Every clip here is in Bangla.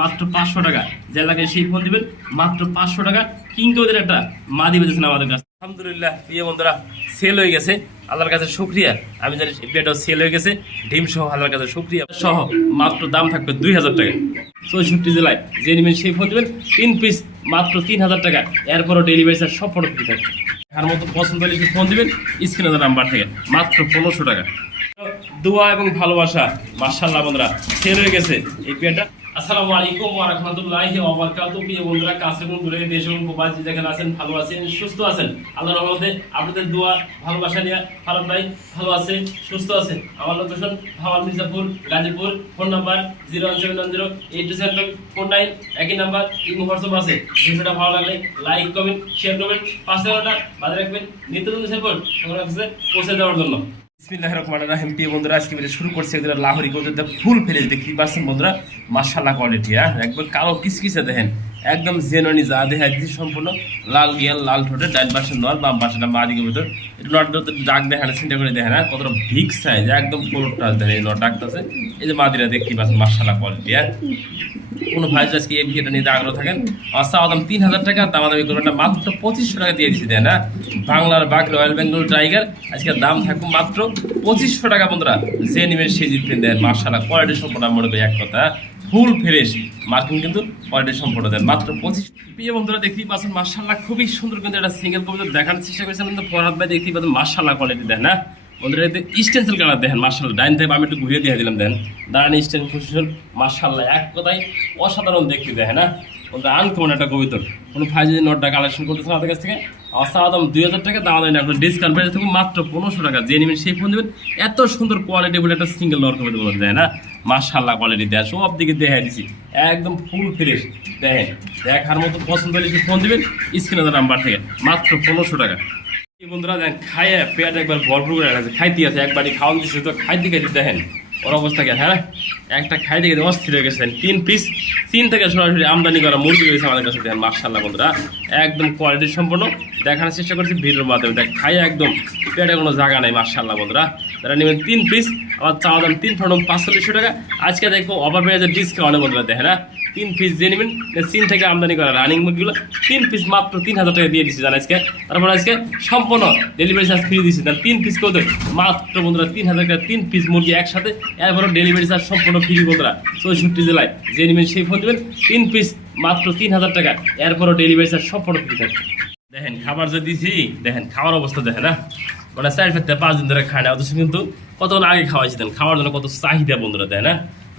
মাত্র 500 টাকা, যে লাগে সেই ফোন দিবেন মাত্র 500 টাকা। কিংকে ওদের একটা মাদি বেঁধেছেন আমাদের কাছে। আলহামদুলিল্লাহ প্রিয় বন্ধুরা, সেল হয়ে গেছে, আল্লাহর কাছে শুকরিয়া। আমি জানি পেটাও সেল হয়ে গেছে, ডিম সহ আল্লাহর কাছে শুকরিয়া সহ। মাত্র দাম থাকবে 2000 টাকা। 64 জেলায় যে নেবেন সেই ফোন দিবেন 3 পিস মাত্র 3000 টাকা। এরপরও ডেলিভারি চার্জ সম্পূর্ণ ফ্রি থাকবে। তার মতো পছন্দ হলে ফোন দিবেন স্ক্রিনে নাম্বার থেকে মাত্র 1500 টাকা। দোয়া এবং ভালোবাসা মাশাআল্লাহ বন্ধুরা, সেল হয়ে গেছে এই পেয়ারটা। আসসালামু আলাইকুম ওয়া রাহমাতুল্লাহি ওয়া বারাকাতুহু। প্রিয় বন্ধুরা, কাছে এবং দূরে, দেশ এবং প্রবাসী যেখানে আছেন, ভালো আছেন, সুস্থ আছেন, আল্লাহর রহমতে আপনাদের দোয়া ভালোবাসা নিয়ে ফারাদ ভাই ভালো আছে, সুস্থ আছে। আমার location Bhawal Mirzapur, Gazipur. Phone number 01710827449, একই নাম্বার। ইমো হোয়াটসঅ্যাপ আছে। ভিডিওটা ভালো লাগলে লাইক কমেন্ট শেয়ার করবেন, পাশে ঘন্টা বাজে রাখবেন নিত্য নতুন সেলফোন সবার কাছে পৌঁছে দেওয়ার জন্য। বিসমিল্লাহির রহমানির রহিম। প্রিয় বন্ধুরা, আজকে ভিডিও শুরু করছি এগুলো লাহোরি কবুতর ফুল ফ্রেশ দেখতে পাচ্ছেন বন্ধুরা, মাশাআল্লাহ কোয়ালিটি। একবার কালো কিসকিসে দেখেন, একদম জেনুইন যা দেখে একদম সম্পূর্ণ লাল গিয়াল লাল ঠোঁটে, ডান পাশে নর বাম পাশে মাদি কবুতর। নটটা ডাক দেখেন, চিন্তা করে দেখেন কতটা বিগ সাইজ, একদম কোলটা দেখেন এই নট ডাকতেছে। এই যে মাদিরা দেখতে পাচ্ছেন মাশাআল্লাহ কোয়ালিটি। কোনো ভাই আজকে এই ভিডিওটা নিতে আগ্রহ থাকেন, দাম 3000 টাকা। দামাদামি করবেন মাত্র 2500 টাকা দিয়ে দিচ্ছি দেয় না। বাংলার বাঘ রয়্যাল বেঙ্গল টাইগার আজকে দাম থাকবে মাত্র 2500 টাকা বন্ধুরা। যে নিবেন সে জিতবেন দেন। মাশাআল্লাহ কোয়ালিটি সম্পূর্ণ মনে করি এক কথা ফুল ফ্রেশ, মার্কিং কিন্তু কোয়ালিটি সম্পূর্ণ দেন মাত্র 25। প্রিয় বন্ধুরা, দেখতেই পাচ্ছেন মাশাআল্লাহ খুবই সুন্দর কিন্তু একটা সিঙ্গেল কবুতর দেখানোর চেষ্টা করেছেন কিন্তু ফরহাদ ভাই। দেখতেই পাচ্ছেন মাশাআল্লাহ কোয়ালিটি দেন না বন্ধুরা। এতে স্টেন্সিল কালার দেখেন মাশাআল্লাহ। ডাইন থেকে আমি একটু ঘুরিয়ে দিয়ে দিলাম দেন, দাঁড়ান স্টেন্স পজিশন মাশাআল্লাহ এক কথায় অসাধারণ দেখতে দেখেন না বন্ধুরা। আনকমন একটা কবুতর। কোনো ভাই যদি নোটটা কালেকশন করতেছেন আমাদের কাছ থেকে, দাম 2000 টাকা। দাম দেন এখন ডিসকাউন্ট পেয়ে থাকবে মাত্র 1500 টাকা। যে নেবেন সেই ফোন দেবেন। এত সুন্দর কোয়ালিটি বলে একটা সিঙ্গেল নর কবুতর বলে দেয় না, মাশাআল্লাহ কোয়ালিটি দেয়। সব দিকে দেখা দিচ্ছি একদম ফুল ফ্রেশ দেখেন। দেখার মতো পছন্দ হলে ফোন দেবেন স্ক্রিনে নাম্বার থেকে মাত্র 1500 টাকা। বন্ধুরা দেখেন খাইয়ে পেট একবার ভরপুর করে রাখছে, খাইতে আছে একবারই খাওয়ান দিচ্ছে তো খাইতে খাইতে দেখেন ওর অবস্থা কে। হ্যাঁ, একটা খাইতে খেতে অস্থির হয়ে গেছেন। 3 পিস চীন থেকে সরাসরি আমদানি করা মুরগি রয়েছে আমাদের কাছে দেখেন মাশাআল্লাহ বন্ধুরা। একদম কোয়ালিটি সম্পন্ন দেখানোর চেষ্টা করছি ভিডিওর মাধ্যমে। দেখ খাইয়ে একদম পেটে কোনো জায়গা নেই মাশাআল্লাহ বন্ধুরা। তারা নেবেন 3 পিস, আমার চাওয়া দাম 3 ফোন 4500 টাকা। আজকে দেখবো অফার পেয়ে যায় ডিসকাউন্টে বন্ধুরা দেখেন না। 3 পিস যে নেবেন চীন থেকে আমদানি করা রানিং মুরগিগুলো 3 পিস মাত্র 3000 টাকা দিয়ে দিচ্ছি জান আজকে। তারপর আজকে সম্পূর্ণ ডেলিভারি চার্জ ফ্রি দিচ্ছি। তার 3 পিস করে মাত্র বন্ধুরা 3000 টাকা। 3 পিস মুরগি একসাথে, এরপরও ডেলিভারি চার্জ সম্পূর্ণ ফ্রি বন্ধুরা। 64 জেলায় যে নেবেন সেই ফোন দেবেন 3 পিস মাত্র 3000 টাকা। এরপরও ডেলিভারি চার্জ সম্পূর্ণ ফ্রি থাকবে। দেখেন খাবার যে দিছি দেখেন, খাওয়ার অবস্থা দেখেন না, মানে 4-5 দিন ধরে খায় না, অথচ কিন্তু কতক্ষণ আগে খাওয়াইছি দেন। খাওয়ার জন্য কত চাহিদা বন্ধুরা দেয় না।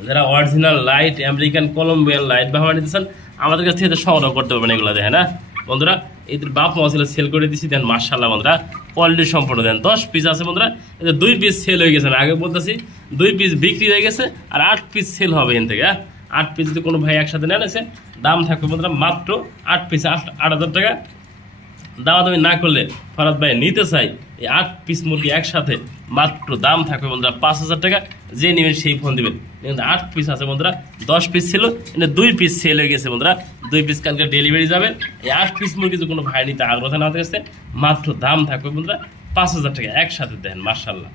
যারা original light American Colombian light ব্যবহার নিতেছেন আমাদের কাছ থেকে সংগ্রহ করতে পারবেন এগুলো দেখেন না বন্ধুরা। এদের বাপ মশলা সেল করে দিচ্ছি দেন মাশাআল্লাহ বন্ধুরা। কোয়ালিটি সম্পূর্ণ দেন। 10 পিস আছে বন্ধুরা, এদের 2 পিস সেল হয়ে গেছে। আগে বলতেছি 2 পিস বিক্রি হয়ে গেছে আর 8 পিস সেল হবে এখান থেকে। 8 পিস যদি কোনো ভাই একসাথে নেন এসে দাম থাকবে বন্ধুরা মাত্র 8 পিস 8000 টাকা। দামাদামি না করলে ফরহাদ ভাই নিতে চাই এই 8 পিস মুরগি একসাথে মাত্র দাম থাকবে বন্ধুরা 5000 টাকা। যে নেবেন সেই ফোন দেবেন। 8 পিস আছে বন্ধুরা, 10 পিস ছিল, 2 পিস সেল হয়ে গেছে বন্ধুরা। 2 পিস কালকে ডেলিভারি যাবে। এই 8 পিস মুরগি যদি কোনো ভাই নিতে আগ্রহ না থাকছে মাত্র দাম থাকবে বন্ধুরা 5000 টাকা একসাথে দেন মাশাআল্লাহ।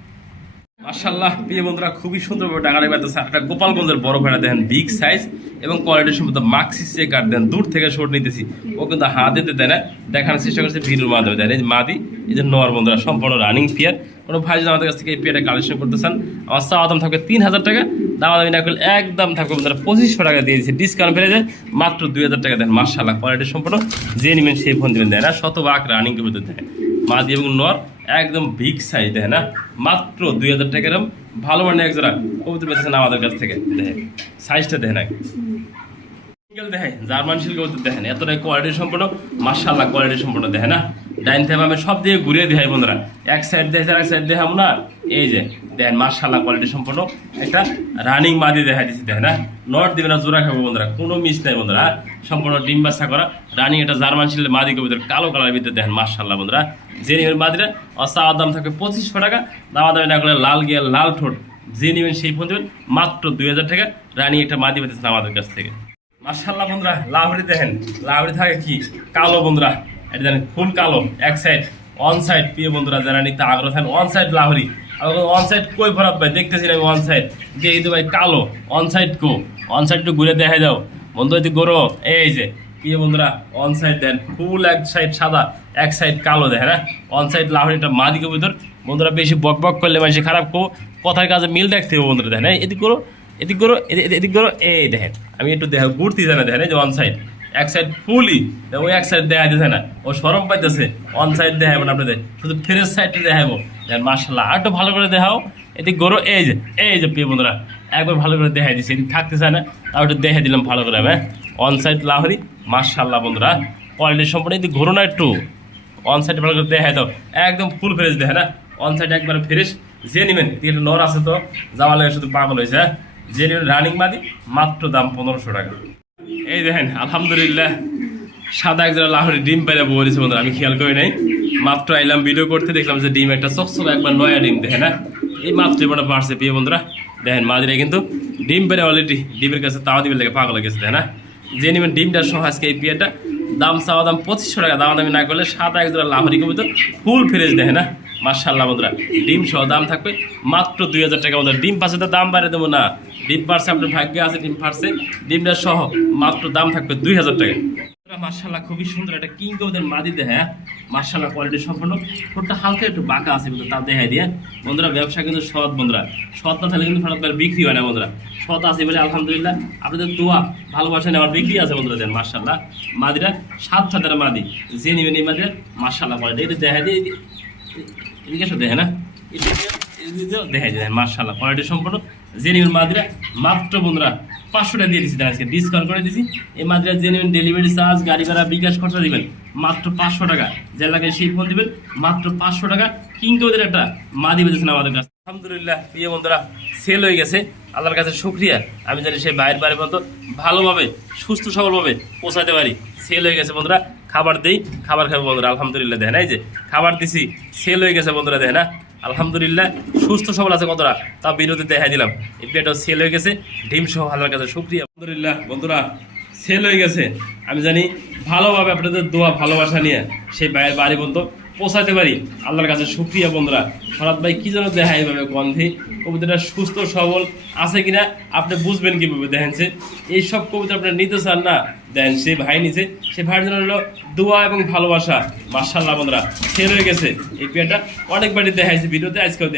মাশাআল্লাহ প্রিয় বন্ধুরা, খুবই সুন্দর টাকাটা পাইতেছে। একটা গোপালগঞ্জের বড় ভাড়া দেখেন, বিগ সাইজ এবং কোয়ালিটি সম্পূর্ণ মাক্সি সে কাট দেন। দূর থেকে শোট নিতেছি, ও কিন্তু হাত দিতে দেয় না, দেখানোর চেষ্টা করছে ভিডিওর মাধ্যমে দেন। এই যে মাদি, এই যে নর বন্ধুরা, সম্পূর্ণ রানিং পেয়ার। কোনো ভাই যদি আমাদের কাছ থেকে এই পেয়ারটা কালেকশন করতে চান আমার চাওয়া দাম থাকবে 3000 টাকা। দামাদামি না করলে একদম থাকবে বন্ধুরা 2500 টাকা দিয়ে দিচ্ছে। ডিসকাউন্ট পেয়ে যায় মাত্র 2000 টাকা দেন মাশাআল্লাহ। কোয়ালিটি সম্পূর্ণ যে নেবেন সেই ফোন দেবেন দেয় না। শতভাগ রানিং কবুতর দেয় মাদি এবং নর, একদম বিগ সাইজ দেয় না। মাত্র 2000 টাকা এরকম ভালো মানে এক জোড়া কবুতর পেয়েছেন আমাদের কাছ থেকে। দেখেন সাইজটা দেখেন আগে দেখেন, জার্মান শিল কবুতর দেখেন, এতটাই কোয়ালিটি সম্পূর্ণ মাশাআল্লাহ। কোয়ালিটি সম্পূর্ণ দেখেন না। ডাইন থেকে আমি সব দিয়ে ঘুরিয়ে দেখাই বন্ধুরা, এক সাইড দেখে এক সাইড দেখাম না। এই যে দেখেন মাশাআল্লাহ কোয়ালিটি সম্পূর্ণ একটা রানিং মাদি দেখাই দিচ্ছি দেখেন না। নট দিবে না, জোড়া খাবো বন্ধুরা, কোনো মিস নাই বন্ধুরা। সম্পূর্ণ ডিম বাচ্চা করা রানিং একটা জার্মান শিলের মাদি কবুতর, কালো কালার ভিতরে দেখেন মাশাআল্লাহ বন্ধুরা। যে নেবেন মাদিরা চাওয়ার দাম থাকবে 2500 টাকা। দামাদামি না করলে লাল গিয়াল লাল ঠোঁট যে নেবেন সেই ফোন দেবেন মাত্র 2000 টাকা। রানিং একটা মাদি পেতেছেন আমাদের কাছ থেকে মাশাআল্লাহ বন্ধুরা। লাহোরি দেখেন, লাহোরি থাকে কি কালো বন্ধুরা, এটা জানেন ফুল কালো এক সাইড অন সাইড। প্রিয় বন্ধুরা যারা নিতে আগ্রহ থাকেন on side Lahori, on side কই ফরাত ভাই দেখতেছি আমি অন সাইড যে এই তো ভাই কালো on side co, on side একটু ঘুরে দেখা যাও বন্ধু এদিকে গরু এই যে প্রিয় বন্ধুরা অন সাইড দেন ফুল এক সাইড সাদা এক সাইড কালো দেখেন হ্যাঁ অন সাইড লাহোরি একটা মাদি কবুতর বন্ধুরা বেশি বক বক করলে মানুষ খারাপ করবো কথার কাজে মিল দেখতে হবে বন্ধুরা দেখেন এদিক করো এদিক করো এই দেখেন আমি একটু দেখো ঘুরতে জানা দেখেন এই যে অন সাইড এক সাইড ফুলই ওই এক সাইড দেখা দিতেছে না ও সরম পাইতেছে অন সাইড দেখাবো না আপনাদের শুধু ফ্রেশ সাইডটা দেখাবো দেখেন মার্শাল্লাহ আর একটু ভালো করে দেখাও এদিক গরো এই যে প্রিয় বন্ধুরা একবার ভালো করে দেখাই দিচ্ছি এদিক থাকতে চায় না তাও একটু দেখে দিলাম ভালো করে হ্যাঁ অন সাইড লাহোরি মার্শাল্লাহ বন্ধুরা কোয়ালিটি সম্পূর্ণ এদিক ঘোরো না একটু অন সাইড ভালো করে দেখাই দাও একদম ফুল ফ্রেশ দেখে না অন সাইড একবার ফ্রেশ যে নেবেন এদিকে নর আছে তো যাওয়া লাগে শুধু পাগল হয়েছে হ্যাঁ যে নেবেন রানিং মাদি মাত্র দাম 1500 টাকা এই দেখেন আলহামদুলিল্লাহ সাদা একজোড়া লাহোরি ডিম পেরে বলেছে বন্ধুরা আমি খেয়াল করি নাই মাত্র আইলাম ভিডিও করতে দেখলাম যে ডিম একটা চকচক একবার নয়া ডিম দেখে না এই মাত্র এবারটা পারছে প্রিয় বন্ধুরা দেখেন মাদিরা কিন্তু ডিম পেরে অলরেডি ডিমের কাছে তাওয়া দিবে লেগে পাগল গেছে দেখে না যে নেবেন ডিমটা সহ আজকে এই পিয়াটা দাম চাওয়া দাম 2500 টাকা দামাদামি না করলে সাদা একজোড়া লাহোরি কবুতর ফুল ফ্রেশ দেখে না মার্শাল্লাহ বন্ধুরা ডিম সহ দাম থাকবে মাত্র 2000 টাকা বন্ধুরা ডিম পাশে তো দাম বাড়িয়ে দেবো না ডিম পারছে আপনার ভাগ্যে আছে ডিম পারছে ডিমটা সহ মাত্র দাম থাকবে 2000 টাকা মার্শাল্লাহ খুবই সুন্দর একটা কিং কবুতর মাদি দেখে মার্শাল্লাহ কোয়ালিটি সম্পূর্ণ ঠোঁটটা হালকা একটু বাঁকা আছে কিন্তু তা দেখাই দিয়ে বন্ধুরা ব্যবসা কিন্তু সৎ বন্ধুরা সৎ না থাকলে কিন্তু হঠাৎ করে বিক্রি হয় না বন্ধুরা সৎ আছে বলে আলহামদুলিল্লাহ আপনাদের দোয়া ভালোবাসা নেওয়ার বিক্রি আছে বন্ধুরা দেন মার্শাল্লাহ মাদিরা 7 ছাদের মাদি যে নেবেন এই মাদিরা মার্শাল্লাহ কোয়ালিটি এটা দেখা দিয়ে এদিকে এসো দেখে না দেখা যায় মার্শাল্লাহ কোয়ালিটি সম্পূর্ণ জেনুইন মাদিরা মাত্র বন্ধুরা 500 টাকা দিয়ে দিচ্ছি আজকে ডিসকাউন্ট করে দিচ্ছি এই মাদিরা জেনুইন ডেলিভারি চার্জ গাড়ি ভাড়া বিকাশ খরচা দিবেন মাত্র 500 টাকা যে লাগে সেই ফোন দিবেন মাত্র 500 টাকা কিন্তু ওদের একটা মাদি বেঁচেছেন আমাদের কাছে আলহামদুলিল্লাহ প্রিয় বন্ধুরা সেল হয়ে গেছে আল্লাহর কাছে শুকরিয়া আমি জানি সেই বাইরের বাড়ির মতো ভালোভাবে সুস্থ সবলভাবে পৌঁছাতে পারি সেল হয়ে গেছে বন্ধুরা খাবার দেই খাবার খাবো বন্ধুরা আলহামদুলিল্লাহ দেখেন এই যে খাবার দিছি সেল হয়ে গেছে বন্ধুরা দেখেন না আলহামদুলিল্লাহ সুস্থ সবল আছে কতটা তা বিরতি দেখাই দিলাম এই প্লেটও সেল হয়ে গেছে ডিম সহ আল্লাহর কাছে শুকরিয়া আলহামদুলিল্লাহ বন্ধুরা সেল হয়ে গেছে আমি জানি ভালোভাবে আপনাদের দোয়া ভালোবাসা নিয়ে সেই বাইরের বাড়ি পর্যন্ত পৌঁছাতে পারি আল্লাহর কাছে শুকরিয়া বন্ধুরা হঠাৎ ভাই কি যেন দেখা এইভাবে গন্ধে কবিতাটা সুস্থ সবল আছে কিনা আপনি বুঝবেন কিভাবে দেখেন সে এইসব কবিতা আপনার নিতে চান না দেখেন সে ভাই নিছে সে ভাইয়ের জন্য হলো দোয়া এবং ভালোবাসা মার্শাল্লাহ বন্ধুরা সেল হয়ে গেছে এই পেয়ারটা অনেকবারই দেখাইছে ভিডিওতে আজকেও